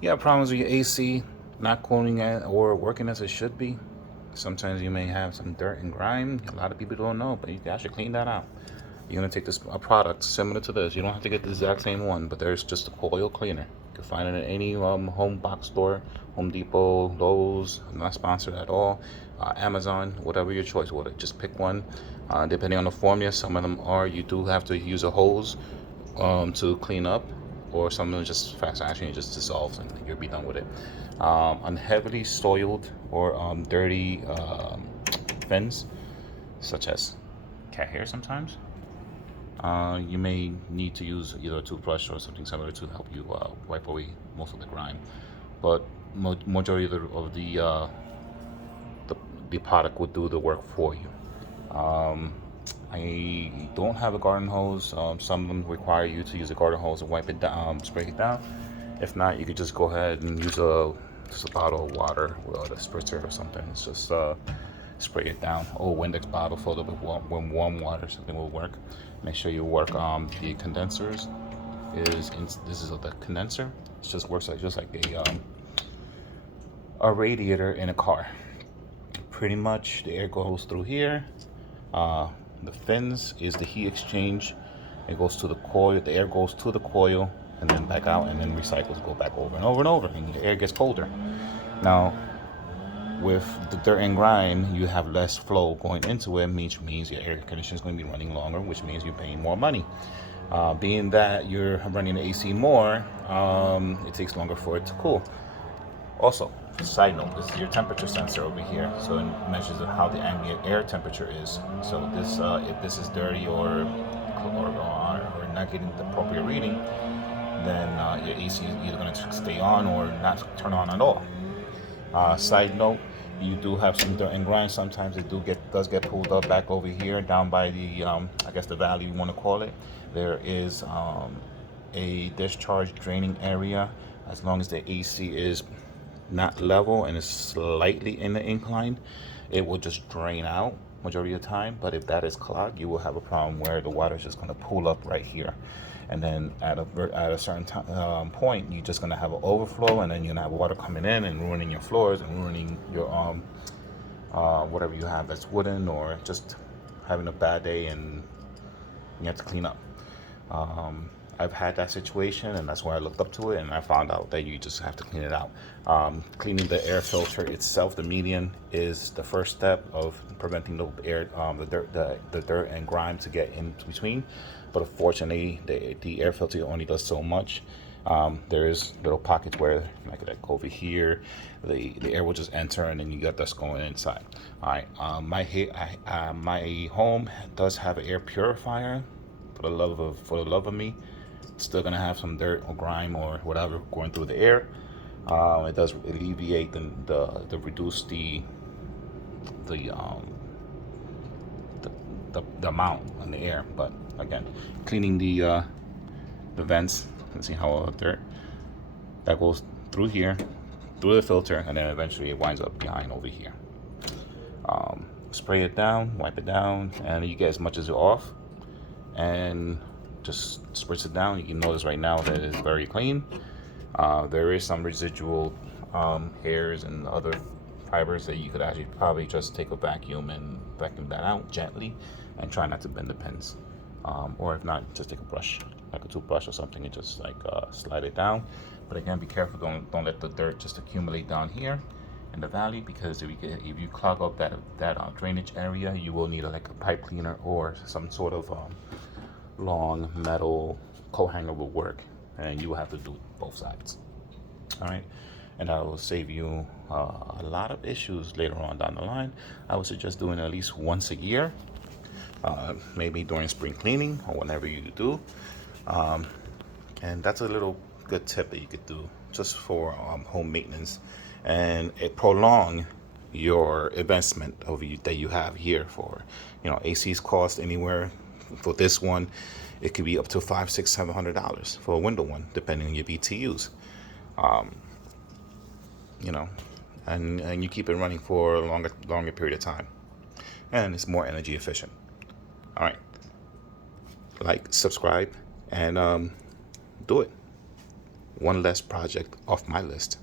You have problems with your AC not cooling or working as it should be. Sometimes you may have some dirt and grime. A lot of people don't know, but you guys should clean that out. You're gonna take this a product similar to this. You don't have to get the exact same one, but there's just a coil cleaner. You can find it at any home box store, Home Depot, Lowe's. I'm not sponsored at all. Amazon, whatever your choice with it. Just pick one. Depending on the formula, some of them are you do have to use a hose to clean up, or some of them just fast action. It just dissolves and you'll be done with it. On heavily soiled or dirty fins, such as cat hair sometimes. You may need to use either a toothbrush or something similar to help you wipe away most of the grime. But majority of the product would do the work for you. I don't have a garden hose. Some of them require you to use a garden hose and wipe it down, spray it down. If not, you could just go ahead and use just a bottle of water with a spritzer or something. It's just spray it down. Or Windex bottle filled up with warm water, something will work. Make sure you work the condensers. This is the condenser. It just works like a radiator in a car. Pretty much the air goes through here. The fins is the heat exchange. It goes to the coil. The air goes to the coil and then back out, and then recycles go back over and over and over, and the air gets colder. Now, with the dirt and grime, you have less flow going into it, which means your air conditioner is going to be running longer, which means you're paying more money. Being that you're running the AC more, it takes longer for it to cool. Also, side note, this is your temperature sensor over here, so it measures how the ambient air temperature is. So this, if this is dirty or not getting the appropriate reading, then your AC is either going to stay on or not turn on at all. Side note, you do have some dirt and grime. Sometimes it does get pulled up back over here, down by the I guess the valley you want to call it. There is a discharge draining area. As long as the AC is not level and is slightly in the incline, it will just drain out majority of the time. But if that is clogged, you will have a problem where the water is just going to pool up right here, and then at a certain point, you're just going to have an overflow, and then you're going to have water coming in and ruining your floors and ruining your whatever you have that's wooden, or just having a bad day and you have to clean up. I've had that situation, and that's why I looked up to it, and I found out that you just have to clean it out. Cleaning the air filter itself, the median, is the first step of preventing the air, the dirt and grime to get in between. But unfortunately, the air filter only does so much. There is little pockets where, like over here, the air will just enter, and then you got dust going inside. All right, my home does have an air purifier. For the love of me, it's still gonna have some dirt or grime or whatever going through the air. It does alleviate the reduce the amount in the air. But again, cleaning the vents. Let's see how dirt that goes through here, through the filter, and then eventually it winds up behind over here. Spray it down, wipe it down, and you get as much as you're off, and just spritz it down. You can notice right now that it's very clean. There is some residual hairs and other fibers that you could actually probably just take a vacuum and vacuum that out gently, and try not to bend the pins. Or if not, just take a brush, like a toothbrush or something, and just like slide it down. But again, be careful. Don't let the dirt just accumulate down here in the valley, because if you clog up that drainage area, you will need like a pipe cleaner or some sort of long metal coat hanger will work, and you will have to do both sides. All right, and that will save you a lot of issues later on down the line. I would suggest doing it at least once a year, maybe during spring cleaning or whenever you do. And that's a little good tip that you could do just for home maintenance, and it prolong your investment that you have here. For AC's cost anywhere. For this one, it could be up to $500, $600, $700 for a window one, depending on your BTUs. And you keep it running for a longer period of time, and it's more energy efficient. All right, like, subscribe, and do it. One less project off my list.